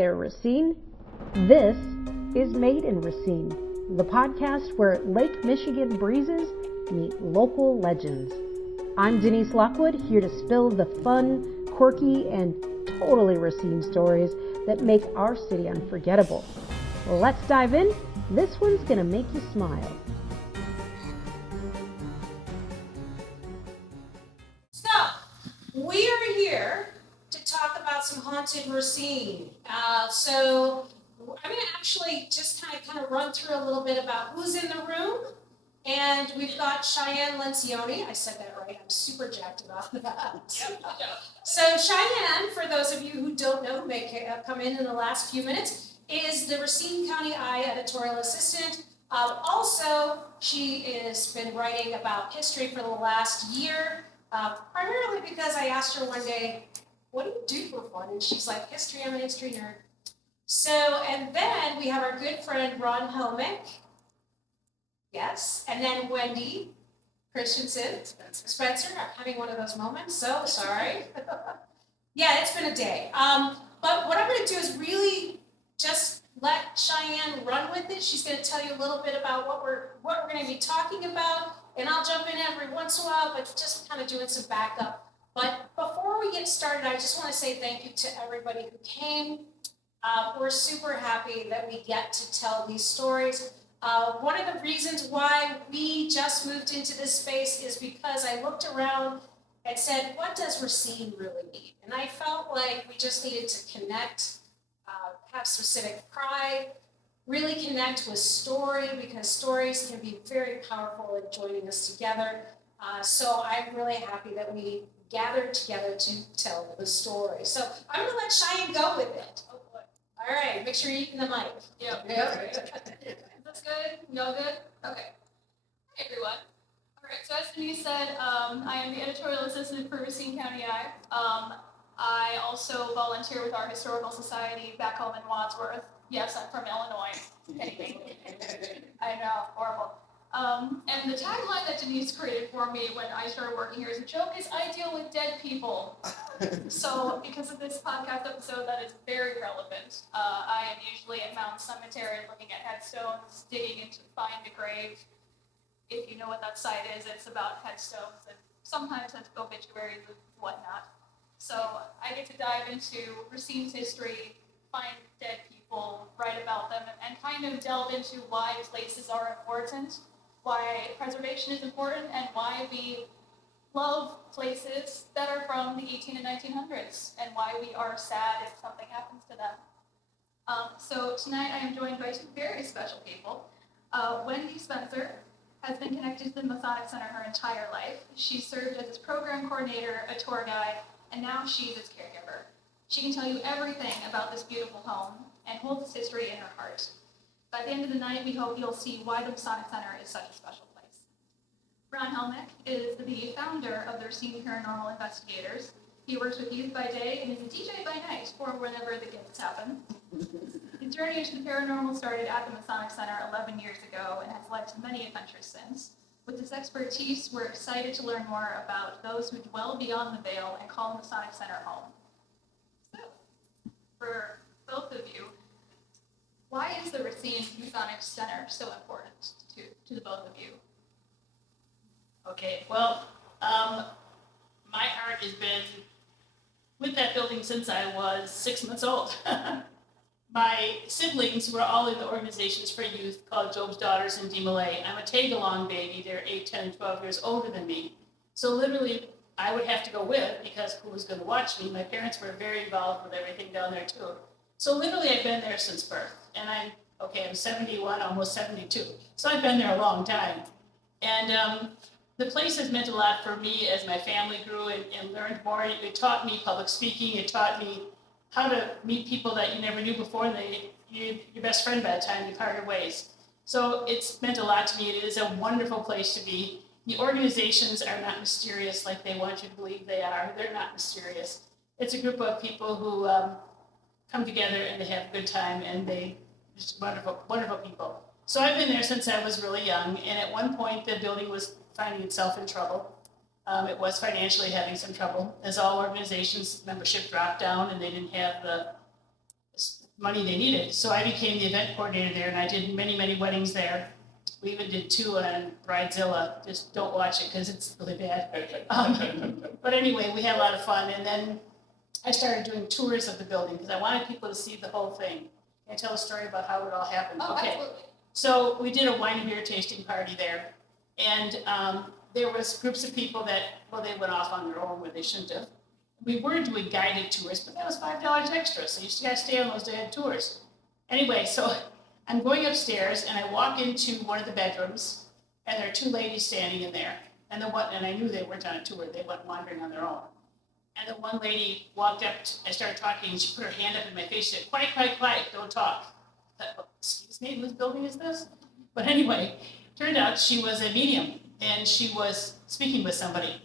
there, Racine. This is Made in Racine, the podcast where Lake Michigan breezes meet local legends. I'm Denise Lockwood, here to spill the fun, quirky, and totally Racine stories that make our city unforgettable. Let's dive in. This one's gonna make you smile. So, we are here to talk about some haunted Racine. So I'm going to actually just kind of run through a little bit about who's in the room. And we've got Cheyanne Lencioni. I said that right. I'm super jacked about that. So Cheyanne, for those of you who don't know, who may have come in the last few minutes, is the Racine County Eye editorial assistant. Also, she has been writing about history for the last year, primarily because I asked her one day, what do you do for fun? And she's like, history, I'm a history nerd. So, and then we have our good friend Ron Helmick. Yes. And then Wendy Christensen. Spencer, I'm having one of those moments, so sorry. Yeah, it's been a day. But what I'm going to do is really just let Cheyanne run with it. She's going to tell you a little bit about what we're going to be talking about, and I'll jump in every once in a while, but just kind of doing some backup. But before we get started, I just want to say thank you to everybody who came. We're super happy that we get to tell these stories. One of the reasons why we just moved into this space is because I looked around and said, what does Racine really need? And I felt like we just needed to connect, have some civic pride, really connect with story, because stories can be very powerful in joining us together. So I'm really happy that we gathered together to tell the story. So I'm going to let Cheyanne go with it. Oh boy. All right, make sure you're eating the mic. Yep. That's good? Y'all good? Okay. Hi, everyone. All right, so as Denise said, I am the editorial assistant for Racine County Eye. I also volunteer with our historical society back home in Wadsworth. Yes, I'm from Illinois. I know, horrible. And the tagline that Denise created for me when I started working here as a joke is, I deal with dead people. So because of this podcast episode, that is very relevant. I am usually at Mountain Cemetery looking at headstones, digging in to find a grave. If you know what that site is, it's about headstones and sometimes it's obituaries and whatnot. So I get to dive into Racine's history, find dead people, write about them, and kind of delve into why places are important, why preservation is important, and why we love places that are from the 18 and 1900s, and why we are sad if something happens to them. So tonight I am joined by two very special people. Wendy Spencer has been connected to the Masonic Center her entire life. She served as its program coordinator, a tour guide, and now she's its caregiver. She can tell you everything about this beautiful home and holds its history in her heart. By the end of the night, we hope you'll see why the Masonic Center is such a special place. Ron Helmick is the founder of the Racine Paranormal Investigators. He works with youth by day and is a DJ by night, or whenever the gifts happen. His journey into the paranormal started at the Masonic Center 11 years ago and has led to many adventures since. With this expertise, we're excited to learn more about those who dwell beyond the veil and call the Masonic Center home. So, for both of you, why is the Racine Masonic Center so important to the both of you? Okay, well, my heart has been with that building since I was 6 months old. My siblings were all in the organizations for youth called Job's Daughters and DeMolay. I'm a tag-along baby. They're 8, 10, and 12 years older than me. So literally, I would have to go with, because who was going to watch me? My parents were very involved with everything down there, too. So literally, I've been there since birth. And I'm 71, almost 72. So I've been there a long time. And the place has meant a lot for me as my family grew and learned more. It taught me public speaking. It taught me how to meet people that you never knew before, and you're your best friend by the time you parted ways. So it's meant a lot to me. It is a wonderful place to be. The organizations are not mysterious like they want you to believe they are. They're not mysterious. It's a group of people who come together and they have a good time, and they just wonderful, wonderful people. So I've been there since I was really young, and at one point the building was finding itself in trouble. It was financially having some trouble. As all organizations, membership dropped down, and they didn't have the money they needed. So I became the event coordinator there, and I did many, many weddings there. We even did 2 on Bridezilla. Just don't watch it because it's really bad. But anyway, we had a lot of fun. And then I started doing tours of the building because I wanted people to see the whole thing. Can I tell a story about how it all happened? Oh, Okay. absolutely. So we did a wine and beer tasting party there. And there was groups of people that, well, they went off on their own where they shouldn't have. We were doing guided tours, but that was $5 extra. So you just got to stay on those guided tours. Anyway, so I'm going upstairs and I walk into one of the bedrooms and there are 2 ladies standing in there. And I knew they weren't on a tour, they went wandering on their own. And the one lady walked up, I started talking, and she put her hand up in my face, she said, quiet, quiet, quiet, don't talk. I thought, excuse me, whose building is this? But anyway, turned out she was a medium and she was speaking with somebody.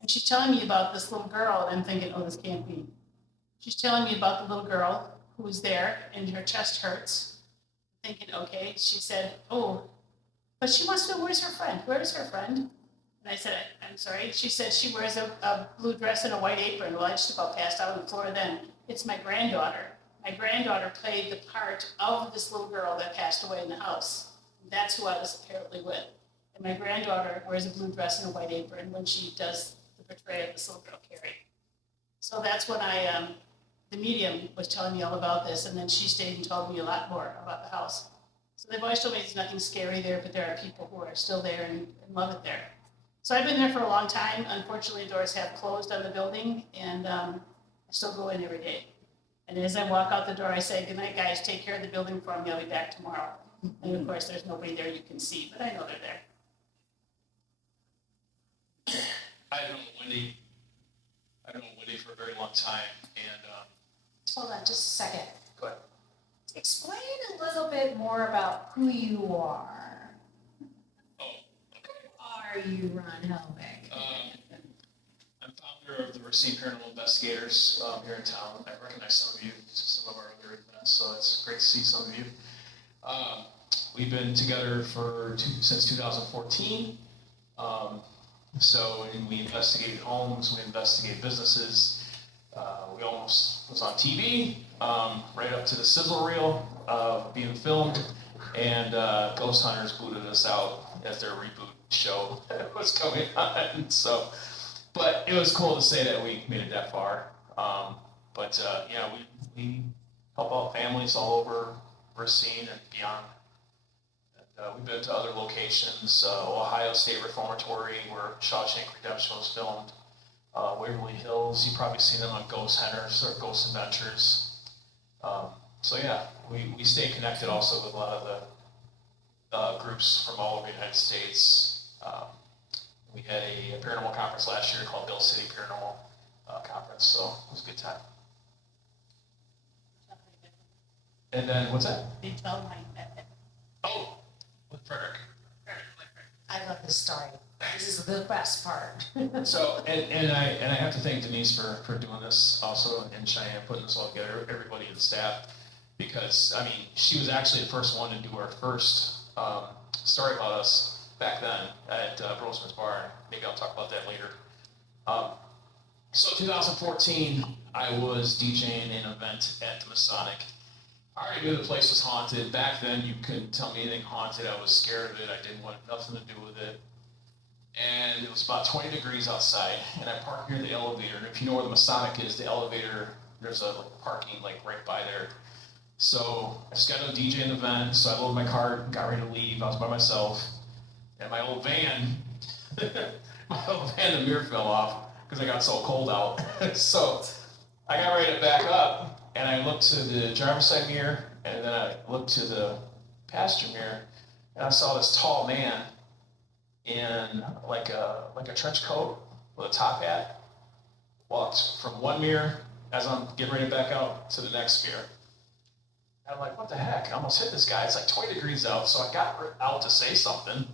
And she's telling me about this little girl, and I'm thinking, oh, this can't be. She's telling me about the little girl who was there and her chest hurts. Thinking, okay, she said, oh, but she wants to know, where's her friend? Where's her friend? And I said, I'm sorry. She said she wears a blue dress and a white apron. Well, I just about passed out on the floor then. It's my granddaughter. My granddaughter played the part of this little girl that passed away in the house. That's who I was apparently with. And my granddaughter wears a blue dress and a white apron when she does the portrayal of this little girl, Carrie. So that's when the medium was telling me all about this, and then she stayed and told me a lot more about the house. So they've always told me there's nothing scary there, but there are people who are still there and love it there. So I've been there for a long time. Unfortunately, doors have closed on the building, and I still go in every day. And as I walk out the door, I say, good night, guys, take care of the building for me, I'll be back tomorrow. And of course, there's nobody there you can see, but I know they're there. I've known Wendy. I've known Wendy for a very long time, and Hold on just a second. go ahead. Explain a little bit more about who you are. Oh, Who are you, Ron Helmick? I'm founder of the Racine Paranormal Investigators here in town. I recognize some of you, some of our other events, so it's great to see some of you. We've been together since 2014. And we investigate homes, we investigate businesses. We almost was on TV, right up to the sizzle reel being filmed, and Ghost Hunters booted us out at their reboot show that was going on. So, but it was cool to say that we made it that far. We help out families all over Racine and beyond. We've been to other locations, Ohio State Reformatory, where Shawshank Redemption was filmed, Waverly Hills, you've probably seen them on Ghost Hunters or Ghost Adventures. We stay connected also with a lot of the groups from all over the United States. We had a paranormal conference last year called Belle City Paranormal Conference, so it was a good time. And then, what's that? They tell my Oh, with Frederick. I love this story. This is the best part. So, and I have to thank Denise for doing this also, and Cheyanne putting this all together, everybody in the staff, because, I mean, she was actually the first one to do our first story about us back then at Brosman's Bar. Maybe I'll talk about that later. So 2014, I was DJing an event at the Masonic. I already knew the place was haunted. Back then, you couldn't tell me anything haunted. I was scared of it. I didn't want nothing to do with it. And it was about 20 degrees outside, and I parked near the elevator. And if you know where the Masonic is, the elevator, there's a parking right by there. So I just got to DJ an event. So I loaded my car, got ready to leave. I was by myself, and my old van, the mirror fell off because I got so cold out. So I got ready to back up. And I looked to the driver's side mirror, and then I looked to the passenger mirror, and I saw this tall man in like a trench coat with a top hat, walked from one mirror as I'm getting ready to back out to the next mirror. And I'm like, what the heck? I almost hit this guy. It's like 20 degrees out, so I got out to say something.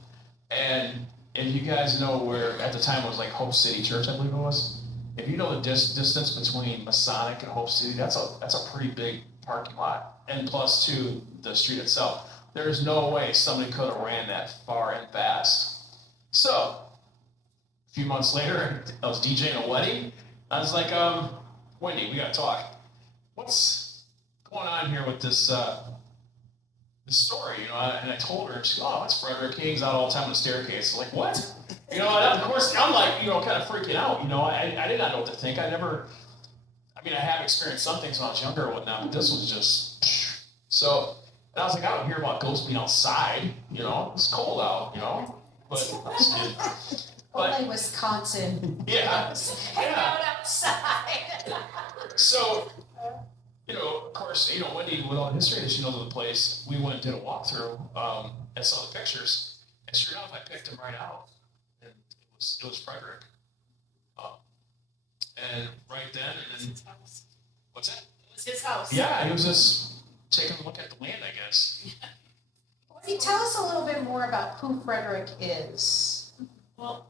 And if you guys know where, at the time it was like Hope City Church, I believe it was. If you know the distance between Masonic and Hope City, that's a pretty big parking lot. And plus, to the street itself. There's no way somebody could have ran that far and fast. So, a few months later, I was DJing a wedding. I was like, Wendy, we gotta talk. What's going on here with this this story, and I told her, and she goes, oh, it's Frederick. He hangs out all the time on the staircase. Like, what? And of course, I'm like, kind of freaking out. I did not know what to think. I have experienced some things when I was younger and whatnot, but this was just, so, and I was like, I don't hear about ghosts being outside, it's cold out, but Only Wisconsin. Yeah. Hang out outside. So, of course, Wendy, with all the history that she knows of the place, we went and did a walkthrough and saw the pictures. And sure enough, I picked him right out. And it was Frederick. And right then, and then, what's that? It was his house. Yeah, he was just taking a look at the land, I guess. Wendy, tell us a little bit more about who Frederick is. Well,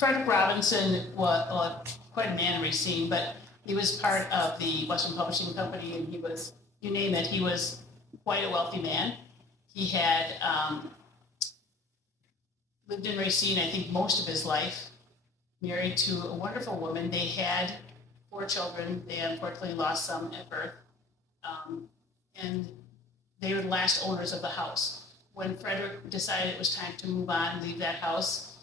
Frederick Robinson was quite a man in Racine, but he was part of the Western Publishing Company, and he was, you name it, he was quite a wealthy man. He had lived in Racine, I think, most of his life, married to a wonderful woman. They had 4 children. They unfortunately lost some at birth. And they were the last owners of the house. When Frederick decided it was time to move on and leave that house,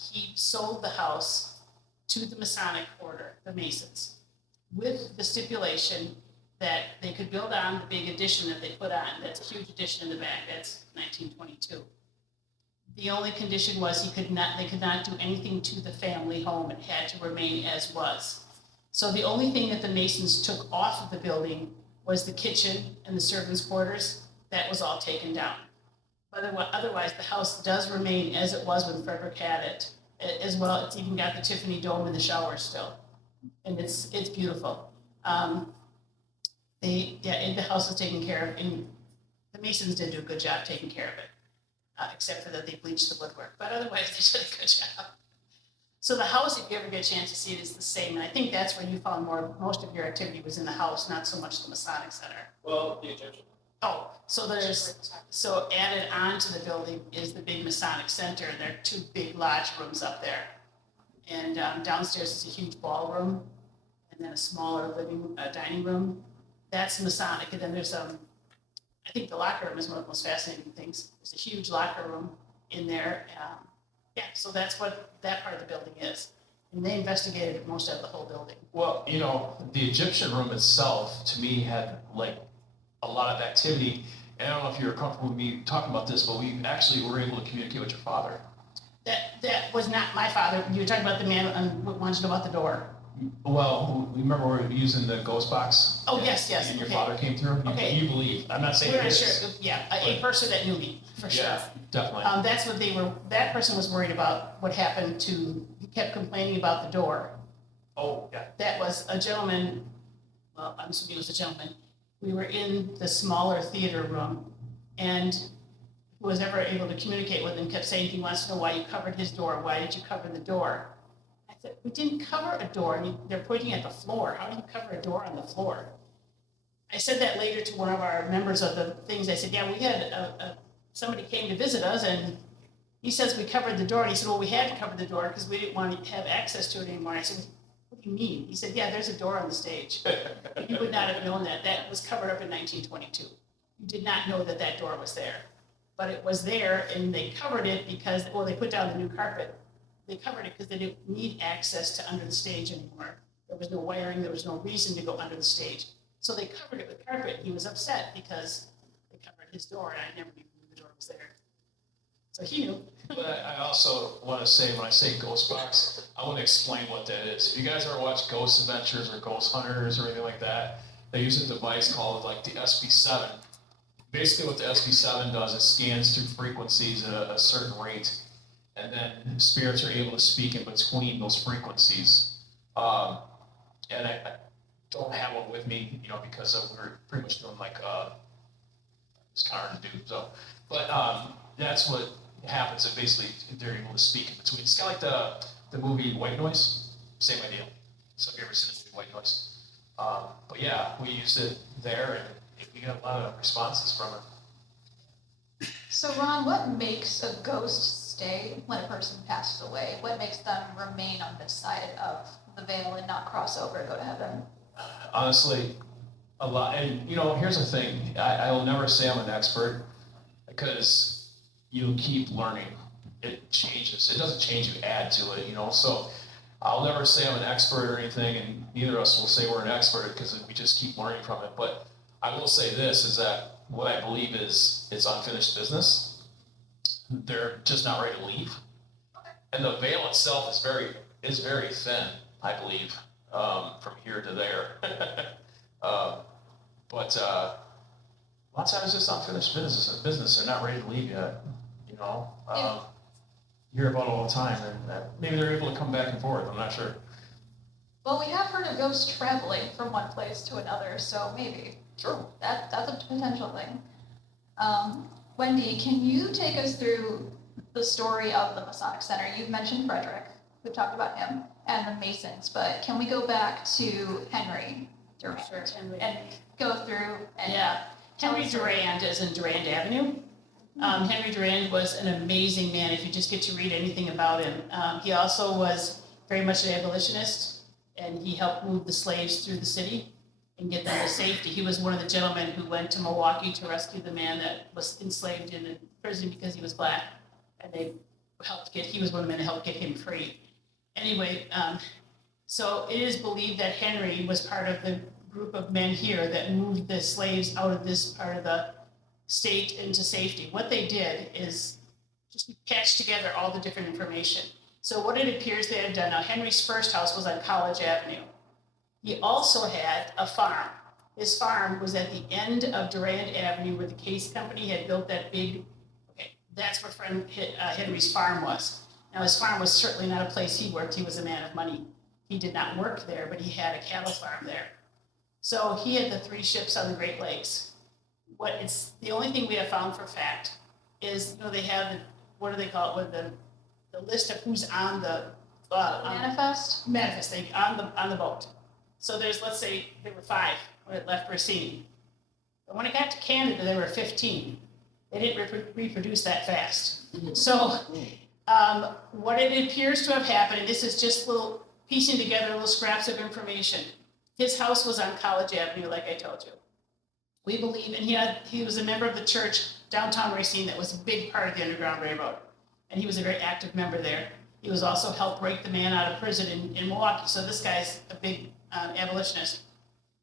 he sold the house to the Masonic order, the Masons, with the stipulation that they could build on the big addition that they put on. That's a huge addition in the back. That's 1922. The only condition was they could not do anything to the family home. It had to remain as was. So the only thing that the Masons took off of the building was the kitchen and the servants' quarters. That was all taken down. Otherwise, the house does remain as it was when Frederick had it. As well, it's even got the Tiffany dome in the shower still, and it's beautiful. The house is taken care of, and the Masons did do a good job taking care of it, except for that they bleached the woodwork. But otherwise, they did a good job. So the house, if you ever get a chance to see it, is the same, and I think that's where you found most of your activity was in the house, not so much the Masonic Center. Well, the Egyptian. Oh, so added on to the building is the big Masonic Center, and there are 2 big lodge rooms up there. And downstairs is a huge ballroom, and then a smaller dining room. That's Masonic, and then there's I think the locker room is one of the most fascinating things. There's a huge locker room in there. So that's what that part of the building is. And they investigated most of the whole building. Well, the Egyptian room itself, to me, had like a lot of activity. And I don't know if you're comfortable with me talking about this, but we actually were able to communicate with your father. That was not my father. You were talking about the man who wanted to know about the door. Well, remember we were using the ghost box? Oh, yes. And your Okay. father came through? You believe. I'm not saying We're it not is. sure. Yeah, a person that knew me, for sure. Yeah, definitely. That's what that person was worried about, what happened he kept complaining about the door. Oh, yeah. That was a gentleman, well, I'm assuming it was a gentleman. We were in the smaller theater room, and who was ever able to communicate with him kept saying he wants to know why you covered his door. Why did you cover the door? I said, we didn't cover a door. And they're pointing at the floor. How do you cover a door on the floor? I said that later to one of our members of the things. I said, yeah, we had somebody came to visit us, and he says we covered the door. And he said, well, we had to cover the door because we didn't want to have access to it anymore. I said, what do you mean? He said, yeah, there's a door on the stage. You would not have known that. That was covered up in 1922. You did not know that door was there. But it was there, and they covered it because, they put down the new carpet. They covered it because they didn't need access to under the stage anymore. There was no wiring. There was no reason to go under the stage. So they covered it with carpet. He was upset because they covered his door, and I never knew the door was there. So he knew. But I also want to say, when I say ghost box, I want to explain what that is. If you guys ever watch Ghost Adventures or Ghost Hunters or anything like that, they use a device called like the SB7. Basically what the SB7 does is scans through frequencies at a certain rate, and then spirits are able to speak in between those frequencies. And I don't have one with me, because we're pretty much doing like it's kind of hard to do. So, but that's what happens. That basically they're able to speak in between. It's kind of like the movie White Noise. Same idea. So have you ever seen the movie White Noise? But yeah, we used it there, and we got a lot of responses from it. So Ron, what makes a ghost stay when a person passes away? What makes them remain on this side of the veil and not cross over and go to heaven? Honestly, a lot, and you know, here's the thing, I'll never say I'm an expert, because you keep learning. It changes, it doesn't change, you add to it, you know, so I'll never say I'm an expert or anything, and neither of us will say we're an expert, because we just keep learning from it. But I will say this, is that what I believe is it's unfinished business. They're just not ready to leave. And the veil itself is very thin, I believe, from here to there. But a lot of times it's just unfinished business. They're not ready to leave yet. You know, you hear about it all the time, and maybe they're able to come back and forth. I'm not sure. Well, we have heard of ghosts traveling from one place to another, so maybe. Sure. That's a potential thing. Wendy, can you take us through the story of the Masonic Center? You've mentioned Frederick, we've talked about him, and the Masons, but can we go back to Henry Durand Sure, Henry. and go through and Yeah, tell Henry us- Durand is in Durand Avenue. Henry Durand was an amazing man, if you just get to read anything about him. He also was very much an abolitionist, and he helped move the slaves through the city and get them to safety. He was one of the gentlemen who went to Milwaukee to rescue the man that was enslaved in a prison because he was black, and he was one of the men who helped get him free. Anyway, so it is believed that Henry was part of the group of men here that moved the slaves out of this part of the state into safety. What they did is just patch together all the different information. So what it appears they have done, now Henry's first house was on College Avenue. He also had a farm. His farm was at the end of Durand Avenue where the Case Company had built that big, that's where Henry's farm was. Now his farm was certainly not a place he worked, he was a man of money. He did not work there, but he had a cattle farm there. So he had the 3 ships on the Great Lakes. The only thing we have found for fact is, they have what do they call it, with the list of who's on the manifest? manifest on the boat. So let's say there were 5 when it left Racine. But when it got to Canada, there were 15. They didn't reproduce that fast. So what it appears to have happened, and this is just little piecing together little scraps of information. His house was on College Avenue, like I told you. We believe, and he was a member of the church downtown Racine that was a big part of the Underground Railroad. And he was a very active member there. He was also helped break the man out of prison in Milwaukee. So this guy's a big abolitionist.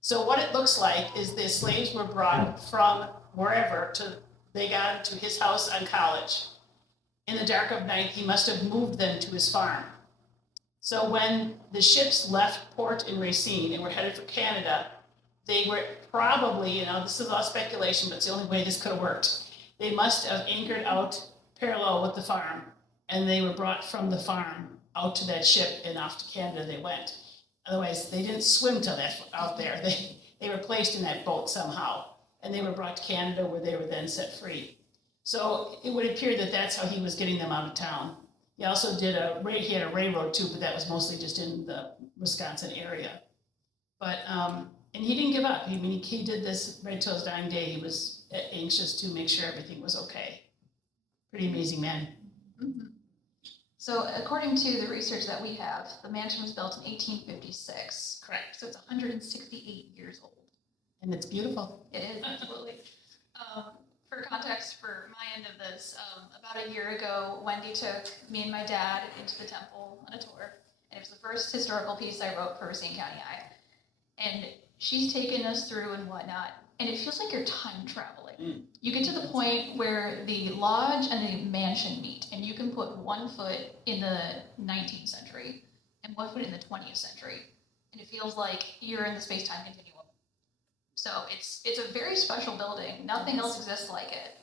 So what it looks like is the slaves were brought from wherever they got to his house on College. In the dark of night, he must have moved them to his farm. So when the ships left port in Racine and were headed for Canada, they were probably, this is all speculation, but it's the only way this could have worked. They must have anchored out parallel with the farm, and they were brought from the farm out to that ship, and off to Canada they went. Otherwise, they didn't swim till that out there. They were placed in that boat somehow, and they were brought to Canada where they were then set free. So it would appear that that's how he was getting them out of town. He also he had a railroad too, but that was mostly just in the Wisconsin area. But, and he didn't give up. He did this right till his dying day. He was anxious to make sure everything was okay. Pretty amazing man. Mm-hmm. So according to the research that we have, the mansion was built in 1856. Correct. So it's 168 years old. And it's beautiful. It is, absolutely. For context, for my end of this, about a year ago, Wendy took me and my dad into the temple on a tour, and it was the first historical piece I wrote for Racine County Eye. And she's taken us through and whatnot, and it feels like you're time traveling. You get to the point where the lodge and the mansion meet, and you can put 1 foot in the 19th century and 1 foot in the 20th century, and it feels like you're in the space-time continuum. So it's a very special building. Nothing else exists like it,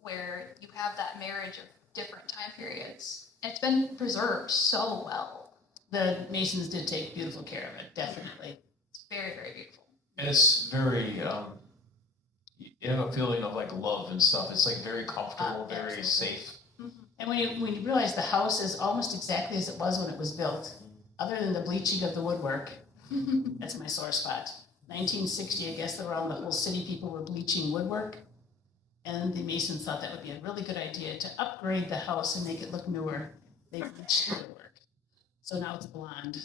where you have that marriage of different time periods. And it's been preserved so well. The Masons did take beautiful care of it, definitely. It's very, very beautiful. And it's very, you have a feeling of like love and stuff. It's like very comfortable, very absolutely. safe. Mm-hmm. And when you realize the house is almost exactly as it was when it was built, other than the bleaching of the woodwork, that's my sore spot. 1960, I guess around the whole city, people were bleaching woodwork, and the Masons thought that would be a really good idea to upgrade the house and make it look newer. They bleached the woodwork. So now it's blonde.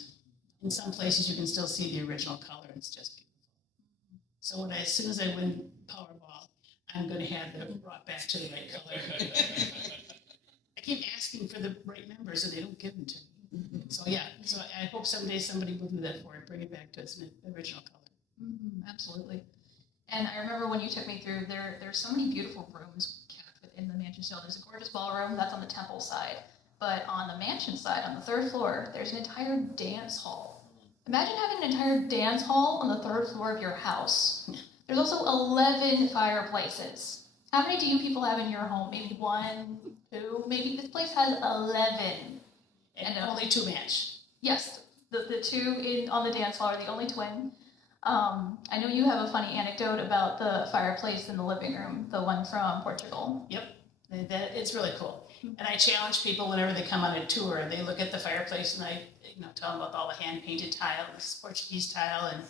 In some places, you can still see the original color. It's just beautiful. So as soon as I win Powerball, I'm gonna have them brought back to the right color. I keep asking for the right numbers and they don't give them to me. So I hope someday somebody will do that for it, bring it back to its original color. Absolutely. And I remember when you took me through, there's so many beautiful rooms kept within the mansion still. There's a gorgeous ballroom, that's on the temple side. But on the mansion side, on the third floor, there's an entire dance hall. Imagine having an entire dance hall on the third floor of your house. There's also 11 fireplaces. How many do you people have in your home? Maybe 1, 2, maybe this place has 11. And only 2 match. Yes, the 2 on the dance hall are the only twin. I know you have a funny anecdote about the fireplace in the living room, the one from Portugal. Yep, it's really cool. And I challenge people whenever they come on a tour and they look at the fireplace and I tell them about all the hand-painted tile, this Portuguese tile, and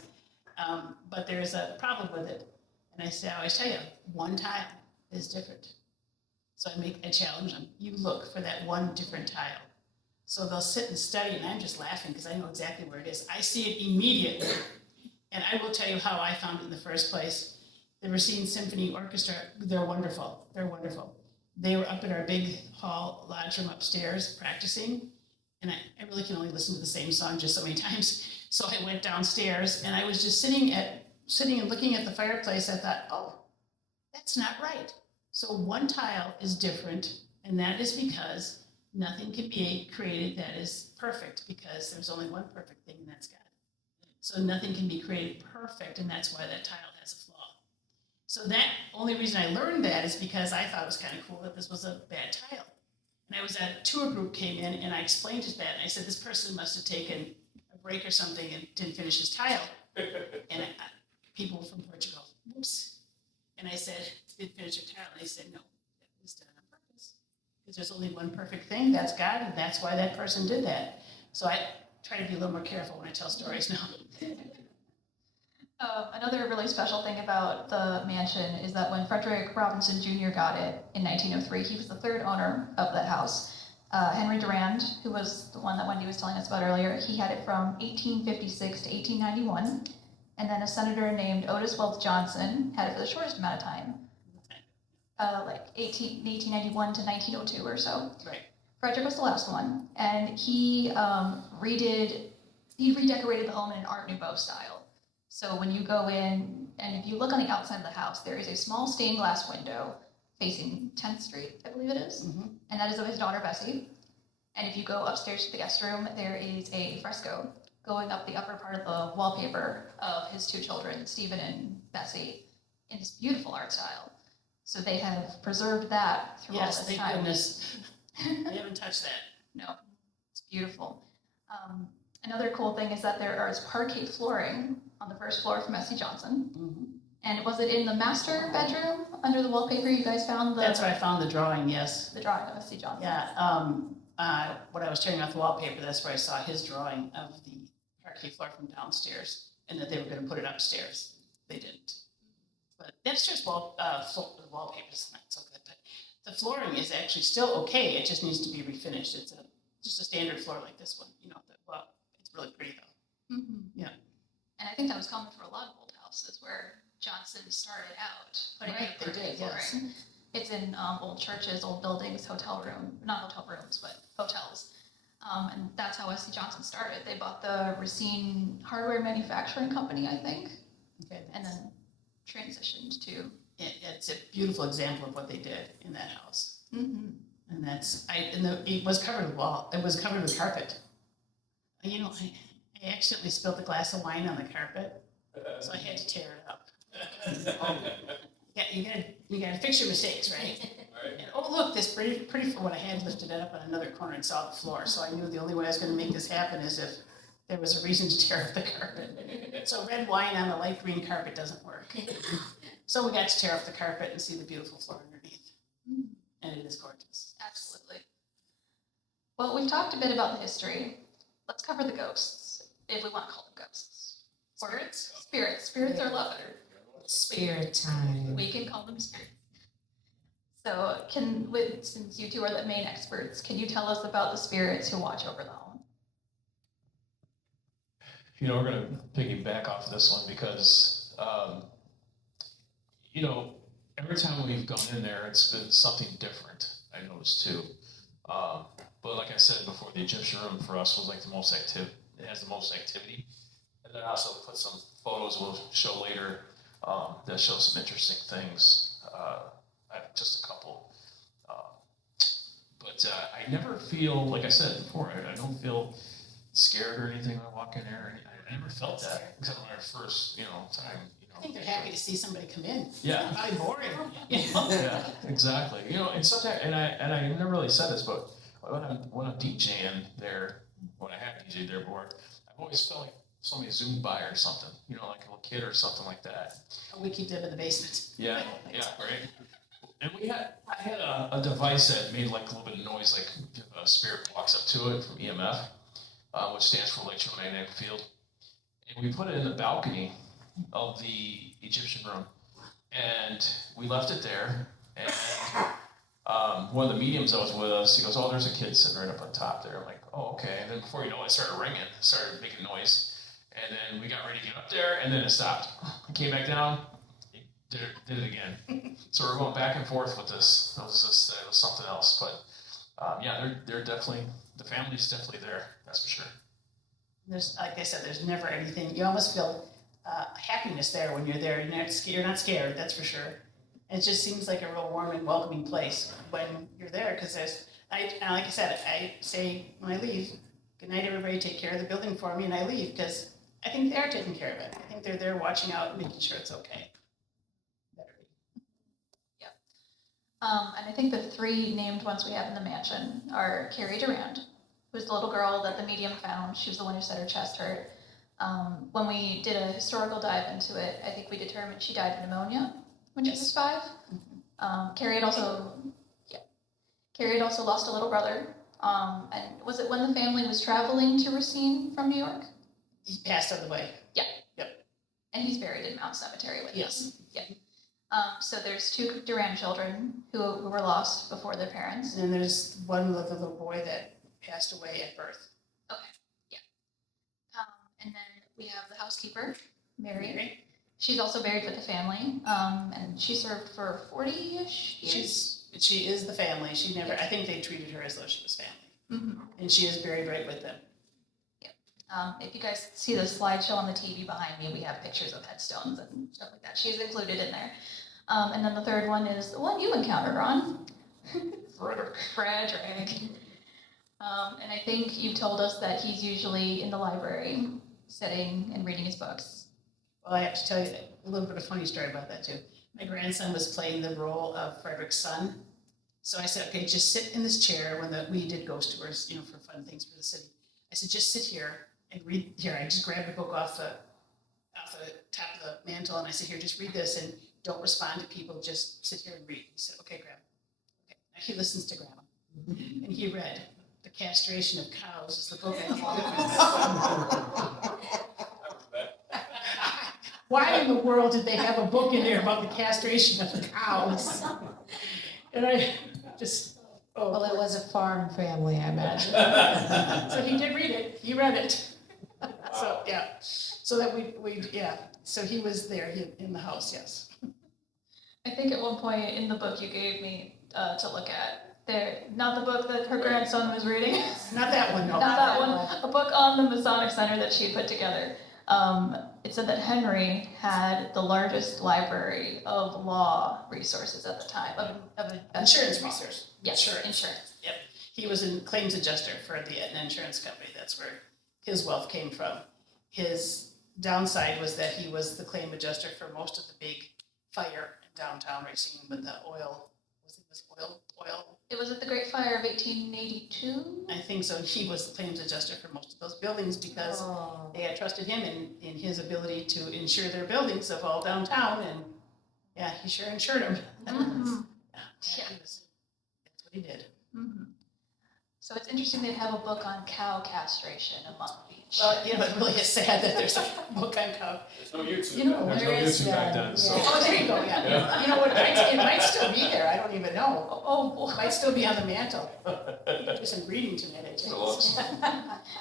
but there's a problem with it. And I always tell you, one tile is different. So I challenge them, you look for that one different tile. So they'll sit and study, and I'm just laughing because I know exactly where it is. I see it immediately. And I will tell you how I found it in the first place. The Racine Symphony Orchestra, they're wonderful. They're wonderful. They were up in our big hall lodge room upstairs practicing. And I really can only listen to the same song just so many times. So I went downstairs and I was just sitting and looking at the fireplace. I thought, oh, that's not right. So one tile is different. And that is because nothing can be created that is perfect because there's only one perfect thing, and that's God. So nothing can be created perfect, and that's why that tile has a flaw. So that only reason I learned that is because I thought it was kind of cool that this was a bad tile. And I was at a tour group came in, and I explained it that, and I said, this person must have taken a break or something and didn't finish his tile. And people from Portugal, whoops. And I said, didn't finish your tile. And they said, no, that was done on purpose. Because there's only one perfect thing, that's God, and that's why that person did that. So I try to be a little more careful when I tell stories now. Another really special thing about the mansion is that when Frederick Robinson Jr. got it in 1903, he was the 3rd owner of that house. Henry Durand, who was the one that Wendy was telling us about earlier, he had it from 1856 to 1891. And then a senator named Otis Wells Johnson had it for the shortest amount of time, like 1891 to 1902 or so. Right. Frederick was the last one, and he redecorated the home in an Art Nouveau style. So when you go in, and if you look on the outside of the house, there is a small stained glass window facing 10th Street, I believe it is, and that is of his daughter Bessie. And if you go upstairs to the guest room, there is a fresco going up the upper part of the wallpaper of his 2 children, Stephen and Bessie, in this beautiful art style. So they have preserved that through all this time. Yes, thank goodness. They haven't touched that. No, it's beautiful. Another cool thing is that there is parquet flooring on the first floor from S.C. Johnson. And was it in the master bedroom under the wallpaper you guys found? That's where I found the drawing, yes. The drawing of S.C. Johnson. Yeah. When I was tearing off the wallpaper, that's where I saw his drawing of the parquet floor from downstairs, and that they were going to put it upstairs. They didn't. But the upstairs wallpaper is not so good. But the flooring is actually still okay. It just needs to be refinished. It's just a standard floor like this one. It's really pretty though. Yeah. And I think that was common for a lot of old houses where Johnson started out putting in the parquet flooring. Yes. It's in old churches, old buildings, not hotel rooms, but hotels. And that's how S.C. Johnson started. They bought the Racine Hardware Manufacturing Company, I think, and then transitioned to. It's a beautiful example of what they did in that house. And it was covered with It was covered with carpet. I accidentally spilled a glass of wine on the carpet, so I had to tear it up. You gotta fix your mistakes, right? And look, this pretty for what I had lifted it up on another corner and saw the floor. So I knew the only way I was going to make this happen is if there was a reason to tear up the carpet. So red wine on a light green carpet doesn't work. So we got to tear up the carpet and see the beautiful floor underneath, and it is gorgeous. Absolutely. Well, we've talked a bit about the history. Let's cover the ghosts, if we want to call them ghosts. Spirits? Spirits are lovely. Spirit time. We can call them spirits. So since you 2 are the main experts, can you tell us about the spirits who watch over the home? We're going to piggyback off this one because every time we've gone in there, it's been something different, I noticed too. But like I said before, the Egyptian room for us was like the most active, it has the most activity. And then I also put some photos we'll show later that show some interesting things. I have just a couple. But I never feel, like I said before, I don't feel scared or anything when I walk in there. I never felt that except when our first, time. I think they're happy to see somebody come in. Yeah. It's probably boring. Yeah, exactly. And sometimes, and I never really said this, but when I'm DJing there, when I have DJed there before, I've always felt like somebody zoomed by or something, like a little kid or something like that. We keep them in the basement. Yeah, right. And I had a device that made like a little bit of noise, like if a spirit walks up to it from EMF, which stands for electromagnetic field. And we put it in the balcony of the Egyptian room, and we left it there. And one of the mediums that was with us, he goes, "Oh, there's a kid sitting right up on top there." I'm like, "Oh, okay." And then before you know it, started ringing, started making noise. And then we got ready to get up there, and then it stopped. I came back down, did it again. So we're going back and forth with this. It was something else, but they're definitely, the family's definitely there. That's for sure. There's, like I said, there's never anything. You almost feel happiness there when you're there. You're not scared, that's for sure. And it just seems like a real warm and welcoming place when you're there, because like I said, I say when I leave, "Good night, everybody. Take care of the building for me," and I leave because I think they are taking care of it. I think they're there watching out and making sure it's okay. And I think the three named ones we have in the mansion are Carrie Durand, who's the little girl that the medium found. She was the one who said her chest hurt. When we did a historical dive into it, I think we determined she died of pneumonia when she was 5. Carrie had also lost a little brother. And was it when the family was traveling to Racine from New York? He passed on the way. Yeah. Yep. And he's buried in Mount Cemetery with Yes. them. Yeah. So there's 2 Durand children who were lost before their parents. And then there's one with a little boy that passed away at birth. Okay, yeah. And then we have the housekeeper, Mary. She's also buried with the family, and she served for 40-ish years. She is the family. I think they treated her as though she was family. Mm-hmm. And she is buried right with them. If you guys see the slideshow on the TV behind me, we have pictures of headstones and stuff like that. She's included in there. And then the third one is the one you encountered, Ron. Frederick. And I think you told us that he's usually in the library, sitting and reading his books. Well, I have to tell you a little bit of a funny story about that too. My grandson was playing the role of Frederick's son. So I said, "Okay, just sit in this chair," when we did ghost tours, for fun things for the city. I said, "Just sit here and read here." I just grabbed a book off the top of the mantle, and I said, "Here, just read this, and don't respond to people. Just sit here and read." He said, "Okay, Grandma." Okay. Now he listens to Grandma, and he read "The Castration of Cows" is the book I called. Why in the world did they have a book in there about the castration of the cows? And I just, Well, it was a farm family, I imagine. So he did read it. He read it. So yeah. So that So he was there in the house. Yes. I think at one point in the book you gave me to look at, not the book that her grandson was reading. Not that one. No. Not that one. A book on the Masonic Center that she put together. It said that Henry had the largest library of law resources at the time of Insurance research. Yes, Insurance. Yep. He was a claims adjuster for the insurance company. That's where his wealth came from. His downside was that he was the claim adjuster for most of the big fire in downtown Racine with the oil. It was at the Great Fire of 1882. I think so. He was the claims adjuster for most of those buildings because they had trusted him in his ability to insure their buildings of all downtown, and yeah, he sure insured them. Mm-hmm. That's what he did. Mm-hmm. So it's interesting they have a book on cow castration in Long Beach. Well, it really is sad that there's a book on cow. There's no YouTube. There's no YouTube back then. So. Oh, there you go. Yeah. You know what? It might still be there. I don't even know. Oh, It might still be on the mantle. Do some reading tonight, I think.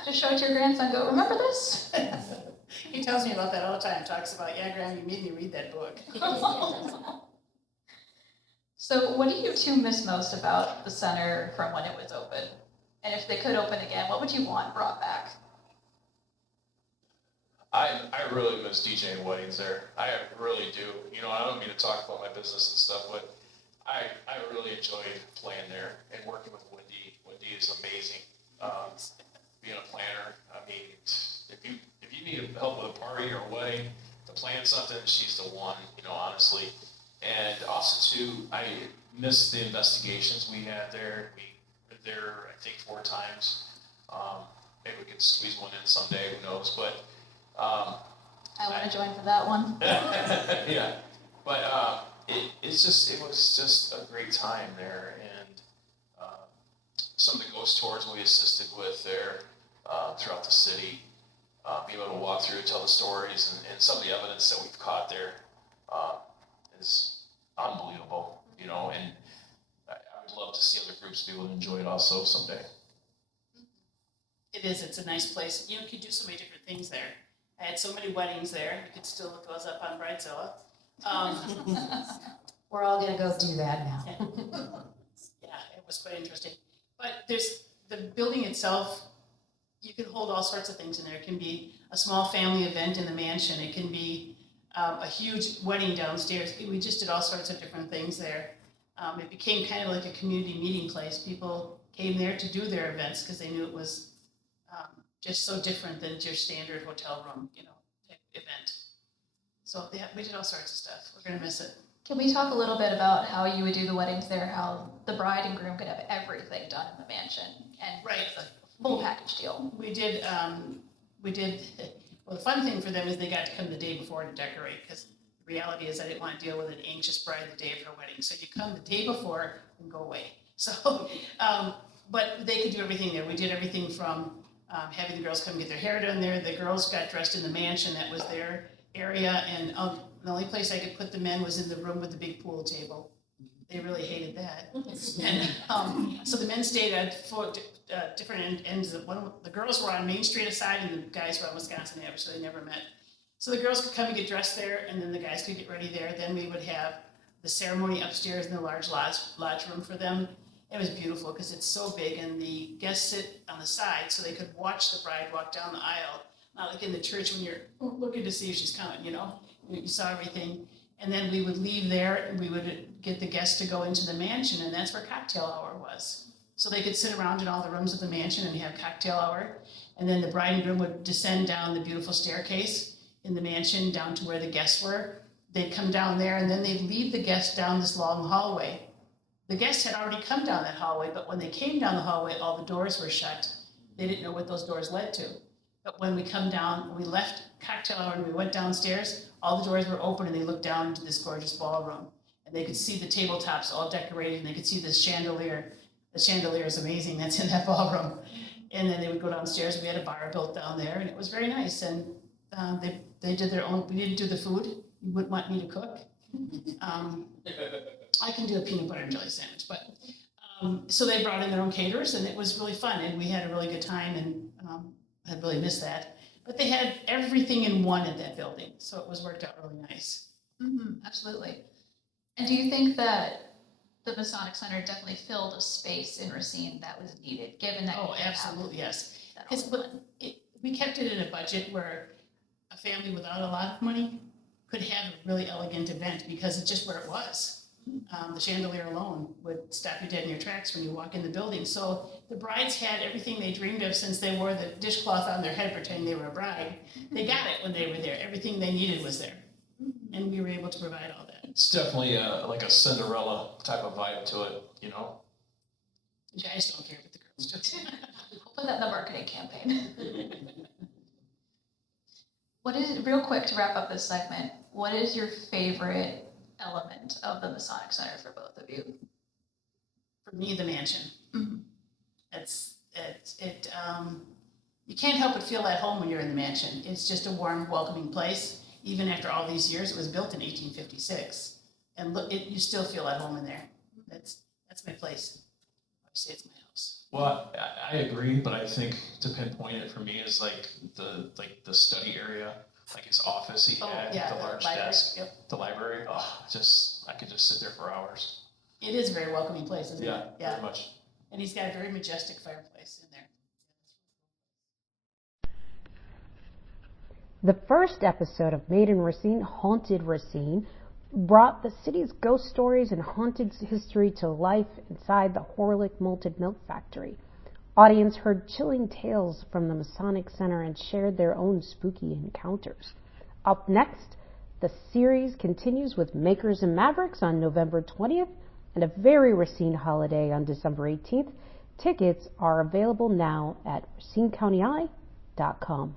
just show it to your grandson. Go. Remember this? He tells me about that all the time. Talks about, "Yeah, Grandma, you made me read that book." So what do you two miss most about the center from when it was open? And if they could open again, what would you want brought back? I really miss DJing weddings there. I really do. You know, I don't mean to talk about my business and stuff, but I really enjoyed playing there and working with Wendy. Wendy is amazing. Being a planner, I mean, if you need help with a party or a wedding, to plan something, she's the one. You know, honestly. And also too, I miss the investigations we had there. We were there, I think, 4 times. Maybe we could squeeze one in someday. Who knows? But I want to join for that one. yeah, but it was just a great time there, and some of the ghost tours we assisted with there throughout the city, being able to walk through, tell the stories, and some of the evidence that we've caught there is unbelievable, you know, and I would love to see other groups be able to enjoy it also someday. It is, it's a nice place. You know, you could do so many different things there. I had so many weddings there. You could still look those up on Bridezilla. We're all gonna go do that now. Yeah, it was quite interesting. But there's the building itself, you can hold all sorts of things in there. It can be a small family event in the mansion. It can be a huge wedding downstairs. We just did all sorts of different things there. It became kind of like a community meeting place. People came there to do their events because they knew it was just so different than your standard hotel room, you know, type event. So yeah, we did all sorts of stuff. We're gonna miss it. Can we talk a little bit about how you would do the weddings there, how the bride and groom could have everything done in the mansion, and Right. it's a full package deal? We did, well, the fun thing for them is they got to come the day before to decorate, because the reality is I didn't want to deal with an anxious bride the day of her wedding. So you come the day before and go away. So, but they could do everything there. We did everything from having the girls come get their hair done there. The girls got dressed in the mansion, that was their area, and the only place I could put the men was in the room with the big pool table. They really hated that. And so the men stayed at 4 different ends. The girls were on Main Street aside, and the guys were on Wisconsin Avenue, so they never met. So the girls could come and get dressed there, and then the guys could get ready there. Then we would have the ceremony upstairs in the large lodge room for them. It was beautiful because it's so big, and the guests sit on the side so they could watch the bride walk down the aisle. Not like in the church when you're looking to see if she's coming, you know, you saw everything. And then we would leave there and we would get the guests to go into the mansion, and that's where cocktail hour was. So they could sit around in all the rooms of the mansion and have cocktail hour. And then the bride and groom would descend down the beautiful staircase in the mansion down to where the guests were. They'd come down there, and then they'd lead the guests down this long hallway. The guests had already come down that hallway, but when they came down the hallway, all the doors were shut. They didn't know what those doors led to. But when we left cocktail hour and we went downstairs, all the doors were open and they looked down into this gorgeous ballroom. And they could see the tabletops all decorated, and they could see the chandelier. The chandelier is amazing, that's in that ballroom. And then they would go downstairs, we had a bar built down there, and it was very nice. And they did their own, we didn't do the food. You wouldn't want me to cook. I can do a peanut butter and jelly sandwich, but so they brought in their own caterers, and it was really fun, and we had a really good time, and I really missed that. But they had everything in one at that building, so it was worked out really nice. Mm-hmm, absolutely. And do you think that the Masonic Center definitely filled a space in Racine that was needed, given that? Oh, absolutely, yes. That all fun? We kept it in a budget where a family without a lot of money could have a really elegant event because it's just where it was. The chandelier alone would stop you dead in your tracks when you walk in the building. So the brides had everything they dreamed of since they wore the dishcloth on their head pretending they were a bride. They got it when they were there. Everything they needed was there. And we were able to provide all that. It's definitely like a Cinderella type of vibe to it, you know? The guys don't care, but the girls do. We'll put that in the marketing campaign. Real quick to wrap up this segment, what is your favorite element of the Masonic Center for both of you? For me, the mansion. Mm-hmm. You can't help but feel at home when you're in the mansion. It's just a warm, welcoming place. Even after all these years, it was built in 1856, and look, you still feel at home in there. That's my place. I would say it's my house. Well, I agree, but I think to pinpoint it for me is like the study area, like his office he had, the large library, desk, yep. the library. Oh, I could just sit there for hours. It is a very welcoming place, isn't it? Yeah, very much. And he's got a very majestic fireplace in there. The first episode of Made in Racine, Haunted Racine, brought the city's ghost stories and haunted history to life inside the Horlick Malted Milk Factory. Audience heard chilling tales from the Masonic Center and shared their own spooky encounters. Up next, the series continues with Makers and Mavericks on November 20th and a Very Racine Holiday on December 18th. Tickets are available now at racinecountyeye.com.